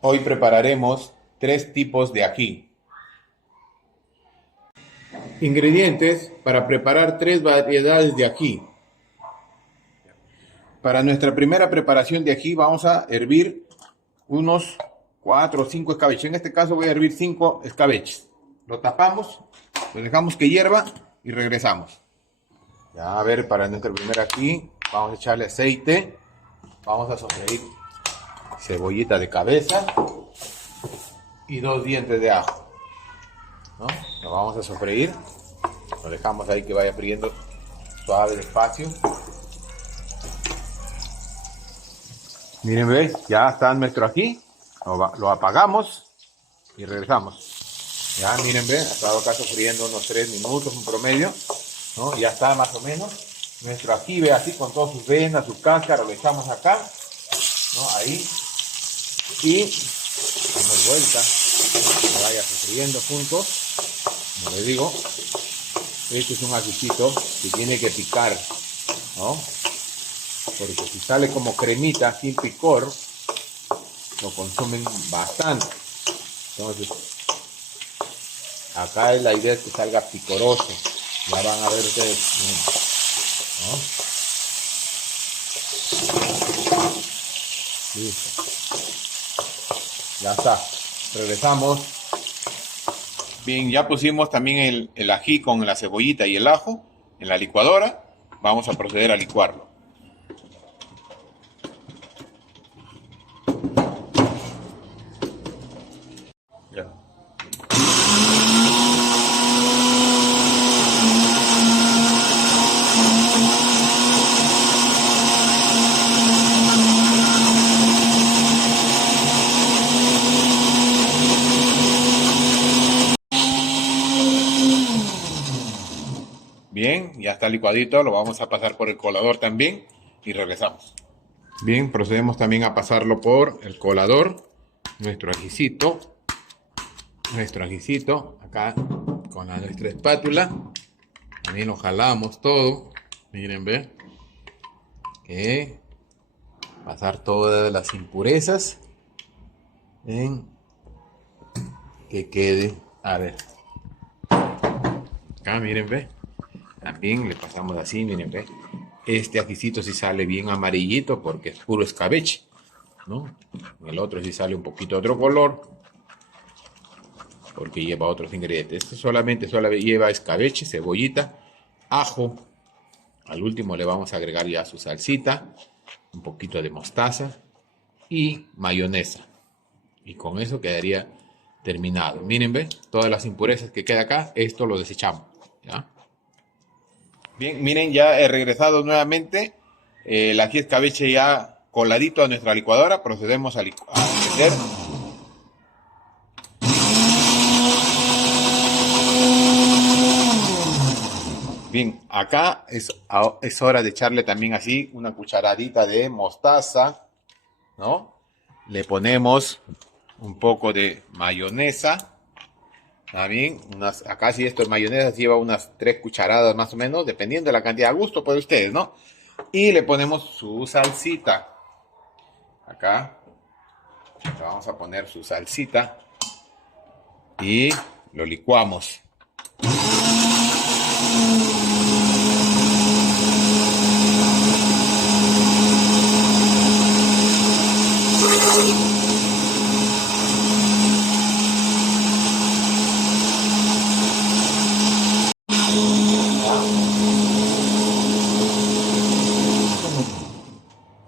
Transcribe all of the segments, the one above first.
Hoy prepararemos 3 tipos de ají. Ingredientes para preparar 3 variedades de ají. Para nuestra primera preparación de ají vamos a hervir unos 4 o 5 escabeches. En este caso voy a hervir 5 escabeches. Lo tapamos, lo dejamos que hierva y regresamos. Ya, a ver, para nuestro primer ají vamos a echarle aceite. Vamos a sofreír cebollita de cabeza y 2 dientes de ajo, ¿no? Lo vamos a sofreír, lo dejamos ahí que vaya friendo suave, despacio. Miren, ¿ves? Ya está nuestro ají. Lo apagamos y regresamos. Ya, miren, ¿ves? Ha estado acá sofriendo unos 3 minutos en promedio, ¿no? Ya está más o menos. Nuestro ají, ve, así con todas sus venas, sus cáscaras, lo echamos acá, ¿no? Ahí. Y damos vuelta, que vaya sofriendo juntos. Como les digo, este es un ajicito que tiene que picar, ¿no? Porque si sale como cremita sin picor, lo consumen bastante. Entonces, acá la idea es que salga picoroso. Ya van a ver ustedes, ¿no? Listo. Ya está. Regresamos. Bien, ya pusimos también el ají con la cebollita y el ajo en la licuadora. Vamos a proceder a licuarlo. Ya. Bien, ya está licuadito, lo vamos a pasar por el colador también y regresamos. Bien, procedemos también a pasarlo por el colador, nuestro ajicito, acá con nuestra espátula, también lo jalamos todo, miren, ve, que pasar todas las impurezas, en que quede, a ver, acá miren, ve. También le pasamos así, miren, ve. Este ajicito sí sale bien amarillito porque es puro escabeche, ¿no? El otro sí sale un poquito de otro color porque lleva otros ingredientes. Este solamente lleva escabeche, cebollita, ajo. Al último le vamos a agregar ya su salsita, un poquito de mostaza y mayonesa. Y con eso quedaría terminado. Miren, ve, todas las impurezas que queda acá, esto lo desechamos, ¿ya? Bien, miren, ya he regresado nuevamente. El ají escabeche ya coladito a nuestra licuadora. Procedemos a meter. Bien, acá es hora de echarle también así una cucharadita de mostaza, ¿no? Le ponemos un poco de mayonesa. También, acá si esto es mayonesa, lleva unas 3 cucharadas más o menos, dependiendo de la cantidad, a gusto por ustedes, ¿no? Y le ponemos su salsita. Acá le vamos a poner su salsita y lo licuamos.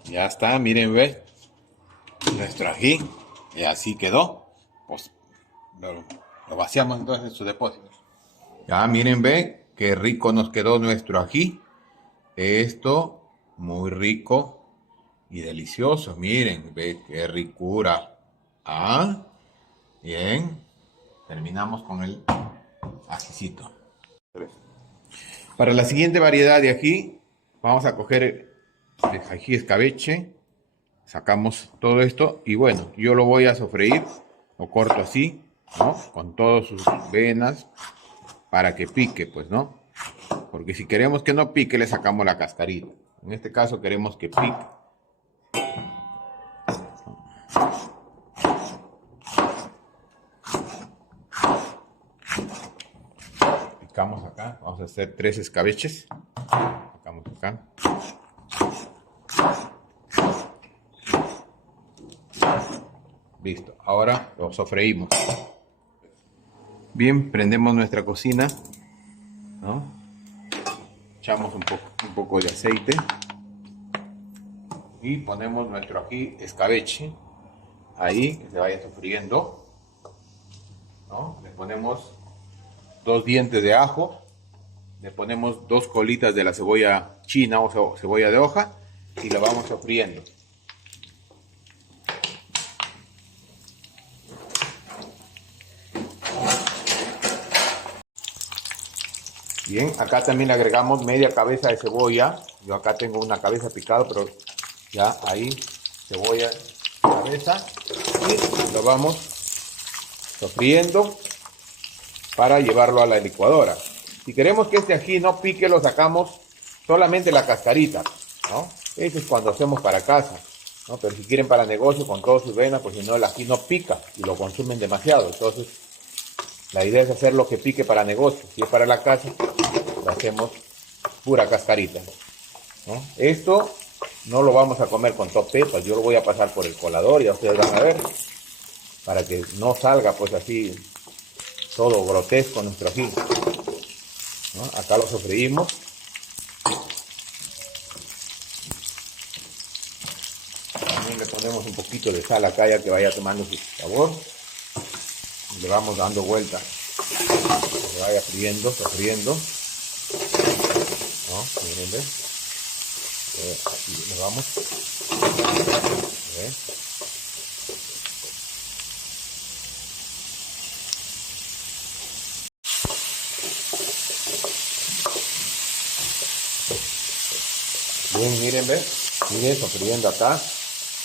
Ya está, miren, ve, nuestro ají, y así quedó. Pues lo vaciamos entonces en su depósito. Ya, miren, ve, qué rico nos quedó nuestro ají. Esto, muy rico y delicioso. Miren, ve, qué ricura. Ah, bien. Terminamos con el ajicito. Para la siguiente variedad de ají, vamos a coger el ají escabeche. Sacamos todo esto y bueno, yo lo voy a sofreír, lo corto así, ¿no? Con todas sus venas para que pique, pues, ¿no? Porque si queremos que no pique, le sacamos la cascarita. En este caso queremos que pique. sacamos acá. Vamos a hacer 3 escabeches. Sacamos acá. Listo. Ahora lo sofreímos. Bien, prendemos nuestra cocina, ¿no? Echamos un poco de aceite y ponemos nuestro ají escabeche ahí, que se vaya sofriendo, ¿no? Le ponemos 2 dientes de ajo, le ponemos 2 colitas de la cebolla china o cebolla de hoja y lo vamos sofriendo. Bien, acá también le agregamos media cabeza de cebolla. Yo acá tengo una cabeza picada, pero ya ahí cebolla, cabeza, y lo vamos sofriendo para llevarlo a la licuadora. Si queremos que este ají no pique, lo sacamos solamente la cascarita, ¿no? Eso es cuando hacemos para casa, ¿no? Pero si quieren para negocio con todas sus venas, pues si no, el ají no pica y lo consumen demasiado. Entonces la idea es hacer lo que pique para negocio. Si es para la casa, lo hacemos pura cascarita, ¿no? Esto no lo vamos a comer con top pepas, yo lo voy a pasar por el colador, ya ustedes van a ver, para que no salga pues así todo grotesco nuestro ají, ¿no? Acá lo sofreímos. También le ponemos un poquito de sal acá ya que vaya tomando su sabor. Le vamos dando vuelta, que se vaya friendo, sofriendo, ¿no? Miren, ¿ves? Aquí le vamos. ¿Ves? Bien, miren, ¿ves? Miren, sofriendo acá,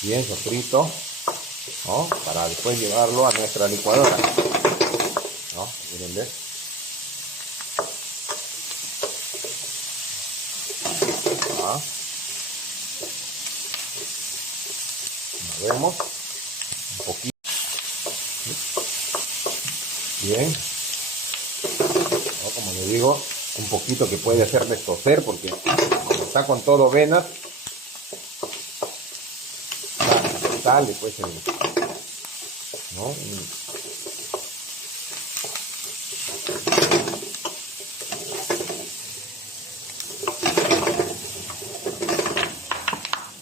bien sofrito, ¿no? Para después llevarlo a nuestra licuadora, ¿no? Miren, ¿ves? ¿Ah? Movemos un poquito. Bien, ¿no? Como le digo, un poquito que puede hacerles toser porque como está con todo venas, sale pues el, ¿no?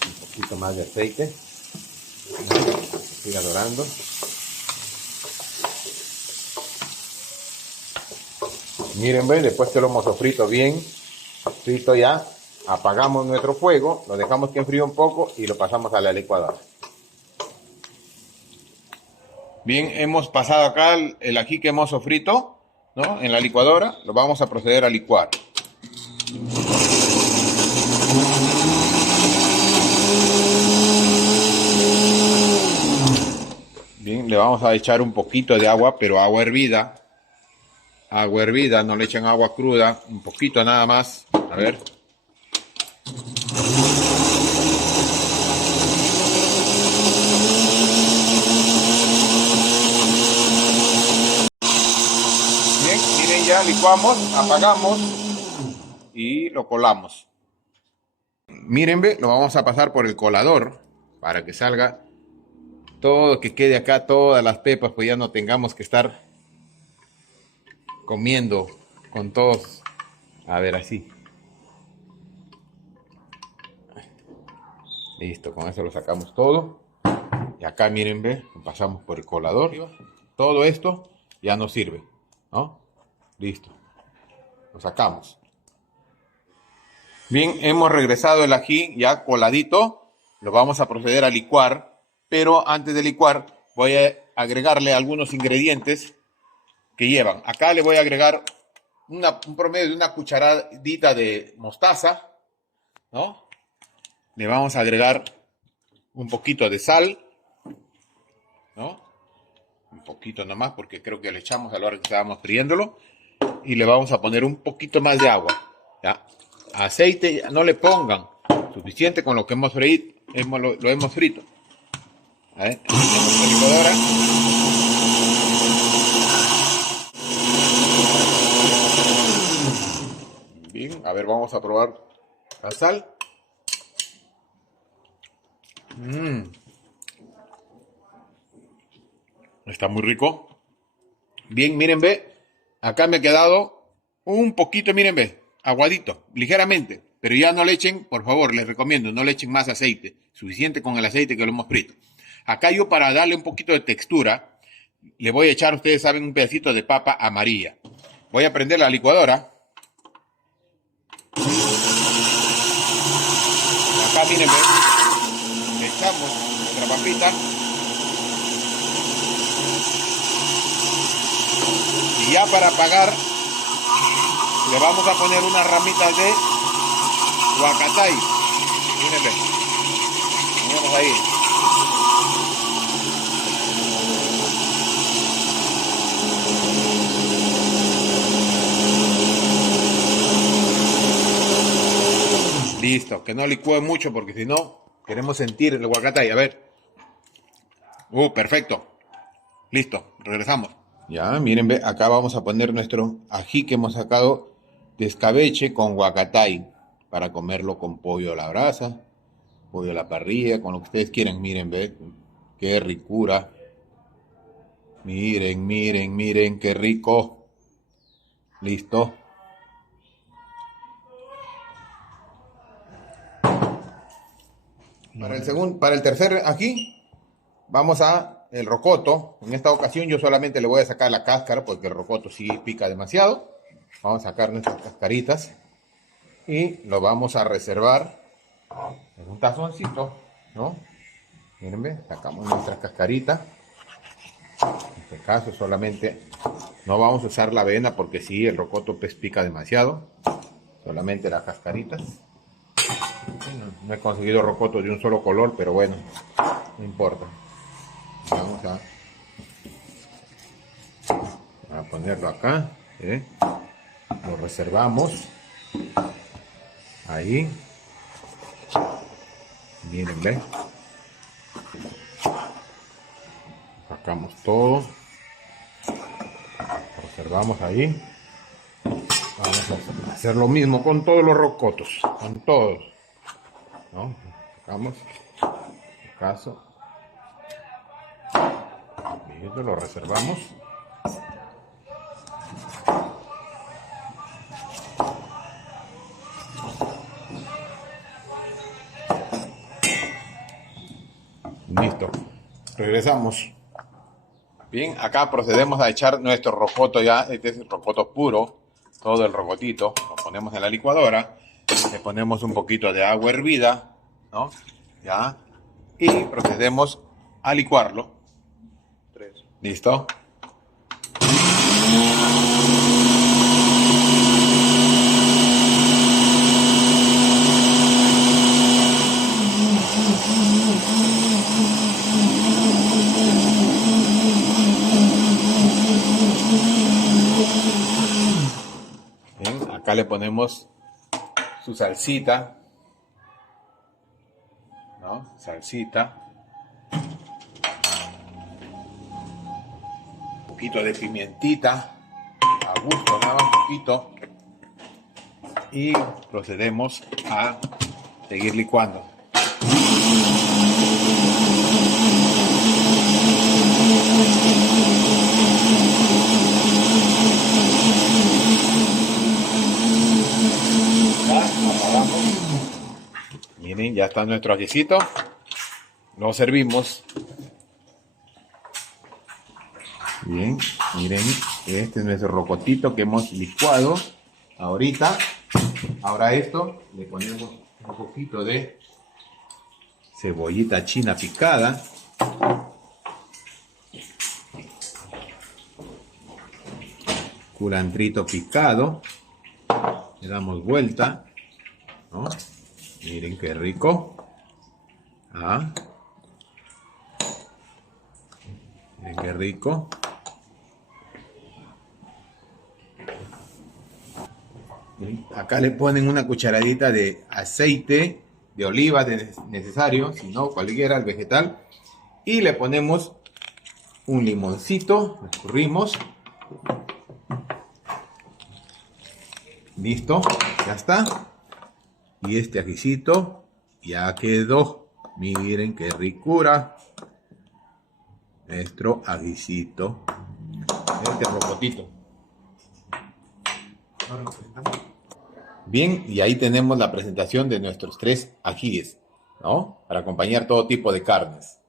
Un poquito más de aceite, ¿no? Siga dorando. Miren, ¿ven? Después que lo hemos sofrito bien, frito ya, apagamos nuestro fuego, lo dejamos que enfríe un poco y lo pasamos a la licuadora. Bien, hemos pasado acá el ají que hemos sofrito, ¿no? En la licuadora, lo vamos a proceder a licuar. Bien, le vamos a echar un poquito de agua, pero agua hervida. Agua hervida, no le echen agua cruda, un poquito nada más. A ver. Bien, miren, ya licuamos, apagamos y lo colamos. Miren, ve, lo vamos a pasar por el colador para que salga todo, que quede acá todas las pepas, pues ya no tengamos que estar comiendo con todos. A ver, así. Listo, con eso lo sacamos todo. Y acá miren, ve, lo pasamos por el colador. Todo esto ya no sirve, ¿no? Listo. Lo sacamos. Bien, hemos regresado el ají ya coladito. Lo vamos a proceder a licuar. Pero antes de licuar voy a agregarle algunos ingredientes que llevan. Acá le voy a agregar un promedio de una cucharadita de mostaza, ¿no? Le vamos a agregar un poquito de sal, ¿no? Un poquito nomás porque creo que le echamos a la hora que estábamos friéndolo. Y le vamos a poner un poquito más de agua, ¿ya? Aceite no le pongan, suficiente con lo que hemos freído, lo hemos frito. A ver, metemos la licuadora. A ver, vamos a probar la sal. Está muy rico. Bien, miren, ve. Acá me ha quedado un poquito, miren, ve. Aguadito, ligeramente. Pero ya no le echen, por favor, les recomiendo, no le echen más aceite. Suficiente con el aceite que lo hemos frito. Acá yo, para darle un poquito de textura, le voy a echar, ustedes saben, un pedacito de papa amarilla. Voy a prender la licuadora. Acá, miren, ve. Le echamos nuestra papita. Y ya para apagar, le vamos a poner unas ramitas de huacatay. Mírenle. Ponemos ahí. Listo, que no licúe mucho porque si no, queremos sentir el huacatay. A ver. Perfecto. Listo, regresamos. Ya, miren, ve, acá vamos a poner nuestro ají que hemos sacado de escabeche con huacatay para comerlo con pollo a la brasa, pollo a la parrilla, con lo que ustedes quieran. Miren, ve, qué ricura. Miren, miren, miren, qué rico. Listo. Para el tercer ají, vamos a el rocoto. En esta ocasión yo solamente le voy a sacar la cáscara porque el rocoto sí pica demasiado. Vamos a sacar nuestras cascaritas y lo vamos a reservar en un tazoncito, ¿no? Miren, sacamos nuestras cascaritas. En este caso solamente no vamos a usar la avena porque sí, el rocoto pues pica demasiado. Solamente las cascaritas. No he conseguido rocoto de un solo color, pero bueno, no importa. Vamos a ponerlo acá, lo reservamos ahí. Miren, ve, sacamos todo, lo reservamos ahí. Vamos a hacer lo mismo con todos los rocotos, con todos, ¿no? Sacamos el caso y esto lo reservamos. Listo, regresamos. Bien, acá procedemos a echar nuestro rocoto ya. Este es el rocoto puro, todo el rocotito. Lo ponemos en la licuadora, le ponemos un poquito de agua hervida, ¿no? Ya, y procedemos a licuarlo. Listo. Bien, acá le ponemos su salsita, ¿no? Salsita. Un poquito de pimientita, a gusto, nada más un poquito. Y procedemos a seguir licuando. Miren, ya está nuestro ajicito. Lo servimos. Bien, miren, este es nuestro rocotito que hemos licuado ahorita. Ahora a esto le ponemos un poquito de cebollita china picada. Culantrito picado. Le damos vuelta, ¿no? Miren qué rico. Miren qué rico. Acá le ponen una cucharadita de aceite de oliva necesario, si no cualquiera, el vegetal. Y le ponemos un limoncito, lo escurrimos. Listo. Ya está. Y este ajicito ya quedó. Miren qué ricura. Nuestro ajicito. Este rocotito. Bien, y ahí tenemos la presentación de nuestros 3 ajíes, ¿no? Para acompañar todo tipo de carnes.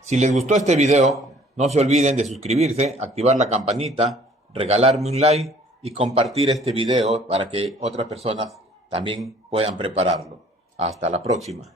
Si les gustó este video, no se olviden de suscribirse, activar la campanita, regalarme un like y compartir este video para que otras personas también puedan prepararlo. Hasta la próxima.